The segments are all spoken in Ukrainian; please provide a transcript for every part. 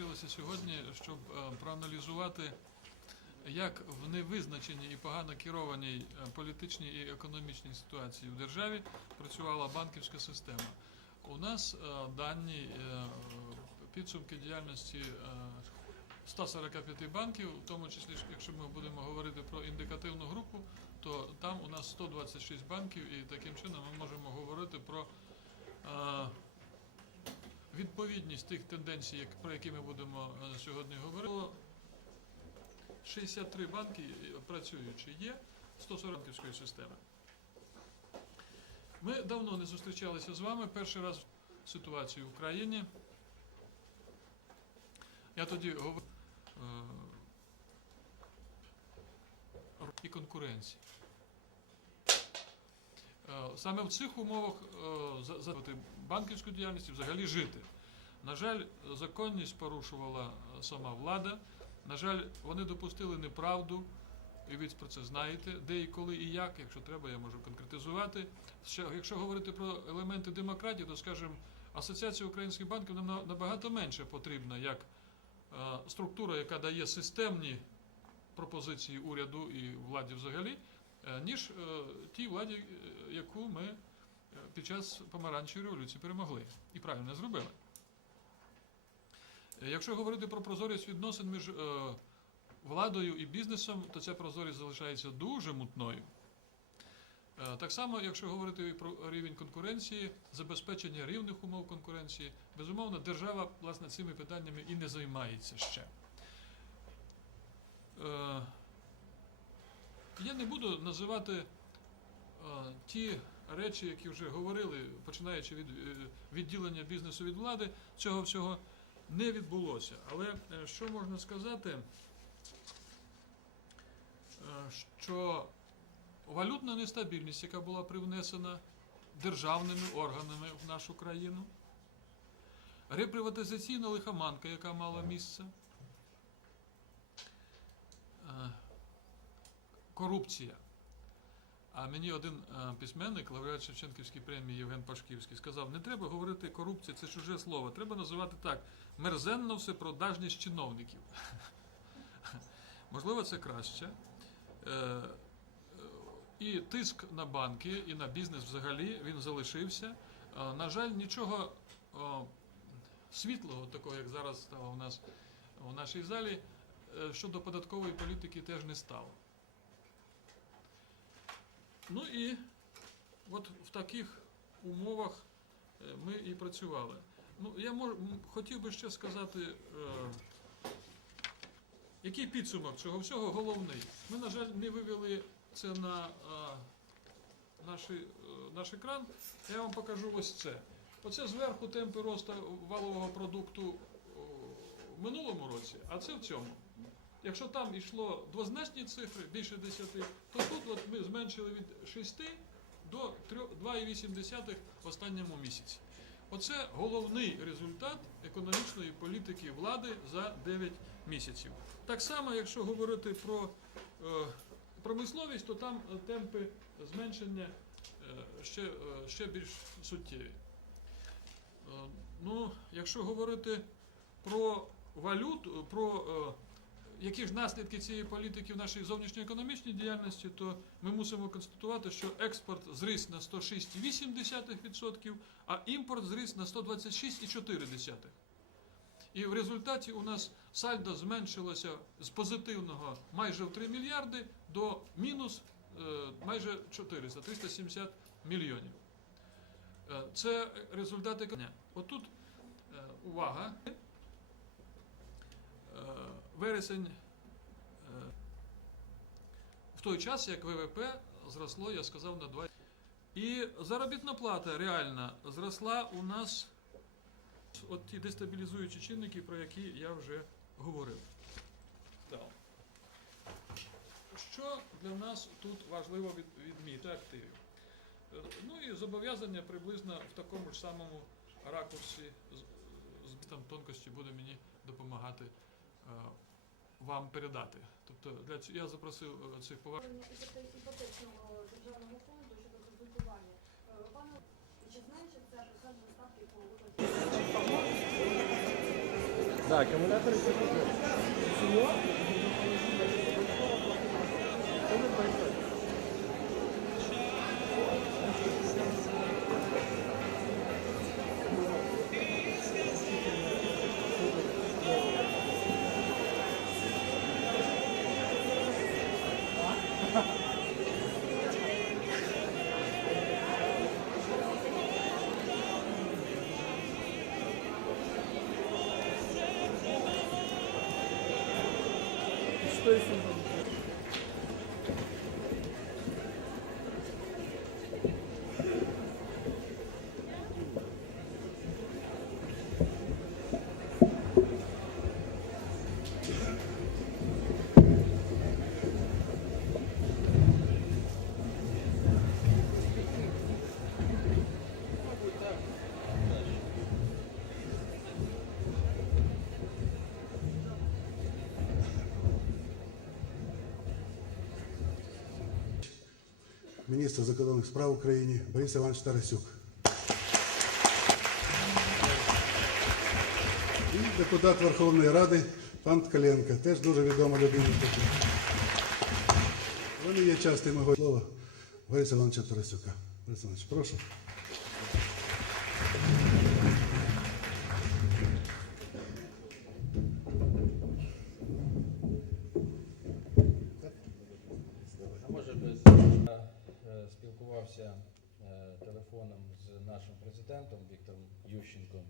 зустрілися сьогодні, щоб е, проаналізувати, як в невизначеній і погано керованій е, політичній і економічній ситуації в державі працювала банківська система. У нас е, дані підсумки діяльності е, 145 банків, в тому числі, якщо ми будемо говорити про індикативну групу, то там у нас 126 банків, і таким чином ми можемо говорити про відповідність тих тенденцій, про які ми будемо е, сьогодні говорити. 63 банки е, працюючі є 140 банківської системи. Ми давно не зустрічалися з вами. Перший раз ситуацію в Україні. Я тоді говорив е, і конкуренції. Саме в цих умовах е, за- за- банківську діяльність і взагалі жити. На жаль, законність порушувала е, сама влада. На жаль, вони допустили неправду, і ви про це знаєте, де і коли і як, якщо треба, я можу конкретизувати. Якщо говорити про елементи демократії, то скажімо, Асоціація українських банків нам набагато менше потрібна як е, структура, яка дає системні пропозиції уряду і владі взагалі, е, ніж тій владі, яку ми під час помаранчевої революції перемогли і правильно зробили. Е, Якщо говорити про прозорість відносин між е, владою і бізнесом, то ця прозорість залишається дуже мутною. Е, Так само, якщо говорити про рівень конкуренції, забезпечення рівних умов конкуренції, безумовно, держава власне цими питаннями і не займається ще. Я не буду називати ті речі, які вже говорили, починаючи від е, відділення бізнесу від влади, цього всього не відбулося. Але е, що можна сказати, е, що валютна нестабільність, яка була привнесена державними органами в нашу країну, реприватизаційна лихоманка, яка мала місце, корупція. А мені один е, письменник, лауреат Шевченківської премії Євген Пашківський, сказав: не треба говорити корупція, це чуже слово. Треба називати так: мерзенно всепродажність чиновників. Можливо, це краще. Е, І тиск на банки, і на бізнес взагалі він залишився. Е, На жаль, нічого світлого, такого, як зараз стало у нас у нашій залі, щодо податкової політики теж не стало. Ну і от в таких умовах е, ми і працювали. Ну, я мож, хотів би ще сказати, е, який підсумок цього всього головний. Ми, на жаль, не вивели це на е, наш, е, наш екран. Я вам покажу ось це. Оце зверху темпи росту валового продукту в минулому році, а це в цьому. Якщо там йшло двозначні цифри, більше 10, то тут от ми зменшили від 6 до 3 2,8 в останньому місяці. Оце головний результат економічної політики влади за 9 місяців. Так само, якщо говорити про е, промисловість, то там темпи зменшення е, ще, е, ще більш суттєві. Ну, якщо говорити про валюту, про які ж наслідки цієї політики в нашій зовнішньоекономічній діяльності, то ми мусимо констатувати, що експорт зріс на 106,8%, а імпорт зріс на 126,4%. І в результаті у нас сальдо зменшилося з позитивного майже в 3 мільярди до мінус е, майже 400, 370 мільйонів. Е, Це результати. Отут е, увага. Вересень е, в той час, як ВВП зросло, я сказав, на 2. І заробітна плата реальна зросла у нас от ті дестабілізуючі чинники, про які я вже говорив. Що для нас тут важливо від, відмітити активів? Е, Ну і зобов'язання приблизно в такому ж самому ракурсі з, з там тонкості буде мені допомагати е, вам передати. Тобто для цього я запросив е, цих поваг. іпотечного державного фонду щодо кредитування. Е, Пане, чи зменшиться процент ставки по виплаті? Так, акумулятор це міністр закордонних справ України Борис Іванович Тарасюк. І депутат Верховної Ради пан Ткаленко, теж дуже відома людина. Вони є його слова Бориса Івановича Тарасюка. Борис Іванович, прошу. Президентом Віктором Ющенком.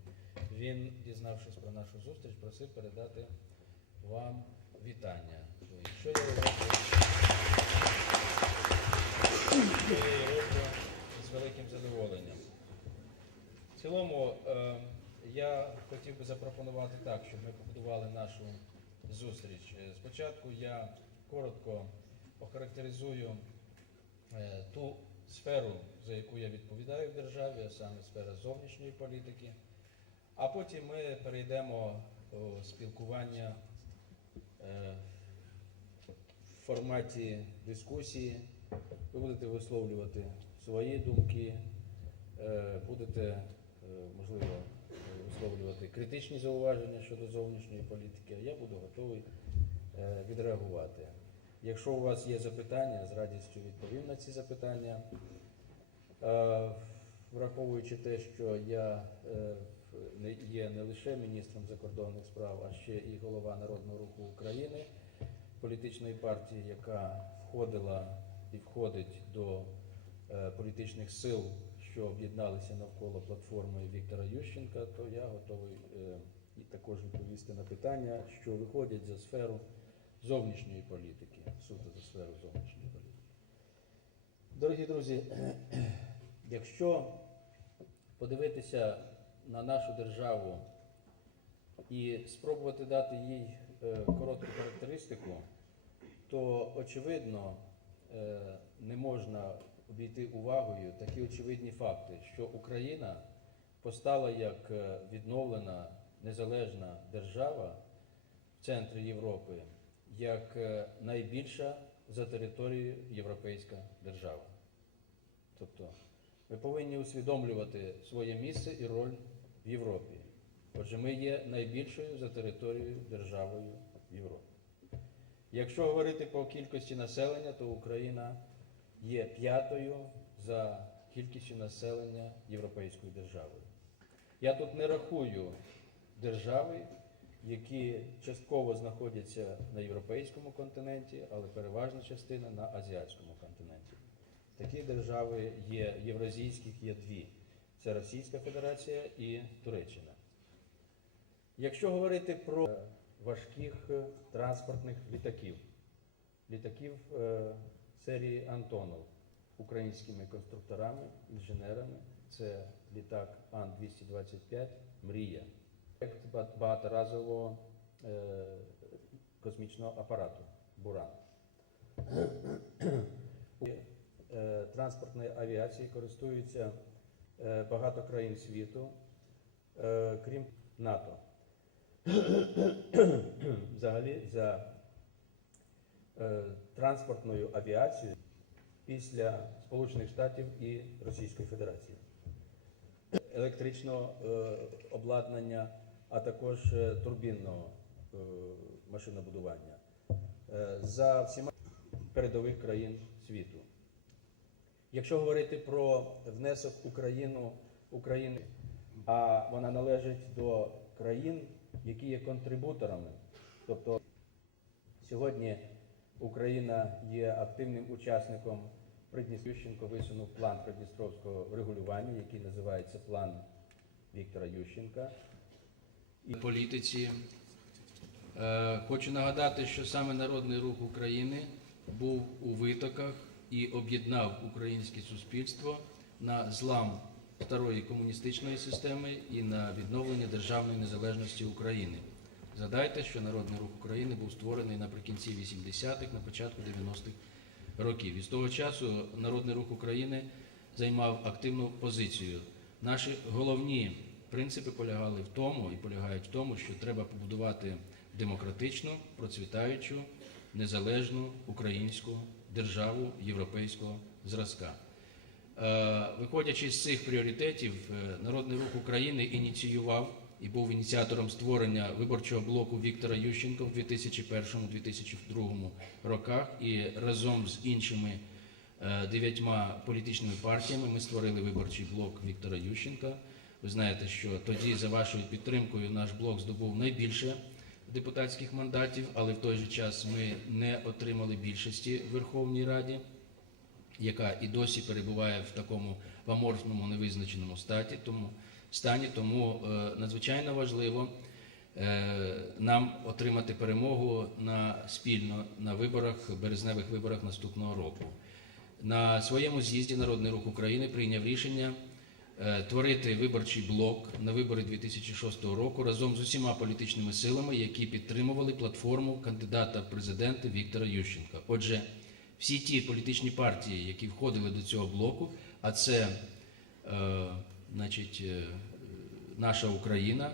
Він, дізнавшись про нашу зустріч, просив передати вам вітання. Що я з великим задоволенням. В цілому е, я хотів би запропонувати так, щоб ми побудували нашу зустріч. Е, Спочатку я коротко охарактеризую е, ту сферу, за яку я відповідаю в державі, а саме сфера зовнішньої політики. А потім ми перейдемо до спілкування е, в форматі дискусії. Ви будете висловлювати свої думки, е, будете, е, можливо, висловлювати критичні зауваження щодо зовнішньої політики, а я буду готовий відреагувати. Якщо у вас є запитання, з радістю відповім на ці запитання. Е, Враховуючи те, що я е, є не лише міністром закордонних справ, а ще і голова Народного руху України, політичної партії, яка входила і входить до е, політичних сил, що об'єдналися навколо платформи Віктора Ющенка, то я готовий також відповісти на питання, що виходять за сферу зовнішньої політики, суто за сферу зовнішньої політики. Дорогі друзі, якщо подивитися на нашу державу і спробувати дати їй е, коротку характеристику, то очевидно е, не можна обійти увагою такі очевидні факти, що Україна постала як е, відновлена незалежна держава в центрі Європи, як е, найбільша за територією європейська держава. Тобто ми повинні усвідомлювати своє місце і роль в Європі. Отже, ми є найбільшою за територією державою в Європі. Якщо говорити по кількості населення, то Україна є п'ятою за кількістю населення європейською державою. Я тут не рахую держави, які частково знаходяться на європейському континенті, але переважна частина на азіатському континенті. Такі держави є євразійських, є дві. Це Російська Федерація і Туреччина. Якщо говорити про е, важких е, транспортних літаків, літаків е, серії Антонов українськими конструкторами, інженерами, це літак Ан-225 Мрія, проект ба- багаторазового е, космічного апарату Буран. Е, Транспортною авіацією користуються е, багато країн світу, крім НАТО. Взагалі за транспортною авіацією після Сполучених Штатів і Російської Федерації. Електричного обладнання а також е, турбінного е, машинобудування е, за всіма передових країн світу. Якщо говорити про внесок Україну, України, а вона належить до країн, які є контрибуторами, тобто сьогодні Україна є активним учасником Придністров'я. Ющенко висунув план Придністровського регулювання, який називається план Віктора Ющенка. Політиці Е, Хочу нагадати, що саме Народний рух України був у витоках і об'єднав українське суспільство на злам старої комуністичної системи і на відновлення державної незалежності України. Згадайте, що Народний рух України був створений наприкінці 80-х, на початку 90-х років. І з того часу Народний рух України займав активну позицію. Наші головні принципи полягали в тому і полягають в тому, що треба побудувати демократичну, процвітаючу, незалежну українську державу європейського зразка. Е, Виходячи з цих пріоритетів, е, Народний рух України ініціював і був ініціатором створення виборчого блоку Віктора Ющенка в 2001-2002 роках. І разом з іншими е, дев'ятьма політичними партіями ми створили виборчий блок Віктора Ющенка. Ви знаєте, що тоді, за вашою підтримкою, наш блок здобув найбільше депутатських мандатів, але в той же час ми не отримали більшості в Верховній Раді яка і досі перебуває в такому аморфному невизначеному статі, тому стані. Тому е, надзвичайно важливо е, нам отримати перемогу на спільно на виборах, березневих виборах наступного року. На своєму з'їзді Народний рух України прийняв рішення творити виборчий блок на вибори 2006 року разом з усіма політичними силами, які підтримували платформу кандидата в президенти Віктора Ющенка. Отже, всі ті політичні партії, які входили до цього блоку, а це е, значить, е, наша Україна,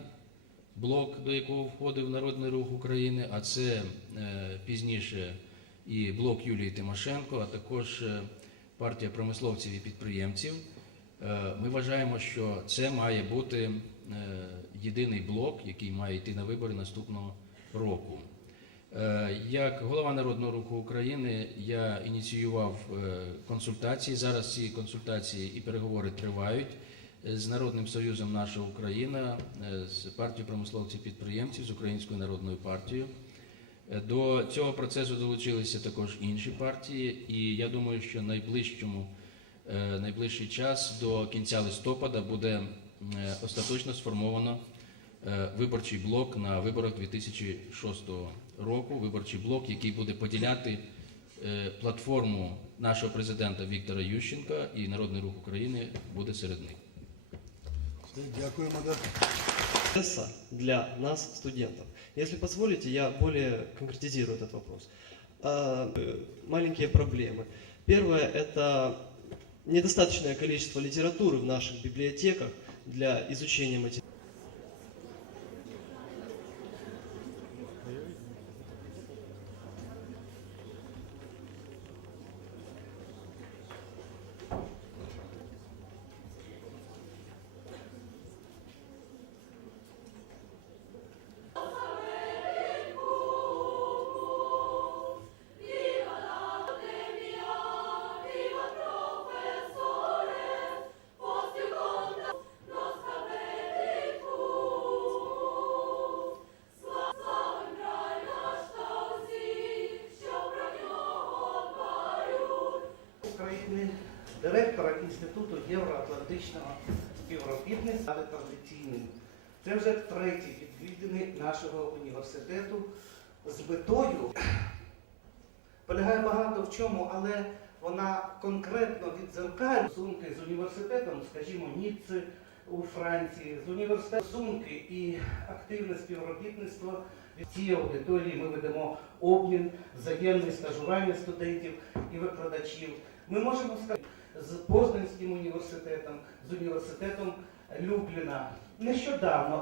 блок, до якого входив Народний рух України, а це е, пізніше і блок Юлії Тимошенко, а також е, партія промисловців і підприємців. Е, Ми вважаємо, що це має бути е, єдиний блок, який має йти на вибори наступного року. Е, Як голова Народного руху України я ініціював консультації. Зараз ці консультації і переговори тривають з Народним Союзом Наша Україна, з партією промисловців підприємців, з Українською народною партією. До цього процесу долучилися також інші партії, і я думаю, що найближчому найближчий час до кінця листопада буде е, остаточно сформовано е, виборчий блок на виборах 2006 року. Виборчий блок, який буде поділяти е, платформу нашого президента Віктора Ющенка і Народний рух України буде серед них. Все, Дякуємо. Да. процесса для нас, студентов. Если позволите, я более конкретизирую этот вопрос. А, э, Маленькие проблемы. Первое – это недостаточное количество литературы в наших библиотеках для изучения материала. Євроатлантичного співробітництва традиційним. Це вже третій відвідини нашого університету з метою полягає багато в чому, але вона конкретно відзеркалює стосунки з університетом, скажімо, Ніцци у Франції, з університетом стосунки і активне співробітництво. В цій аудиторії ми ведемо обмін, взаємне стажування студентів і викладачів. Ми можемо сказати з Познанським університетом, з університетом Любліна. Нещодавно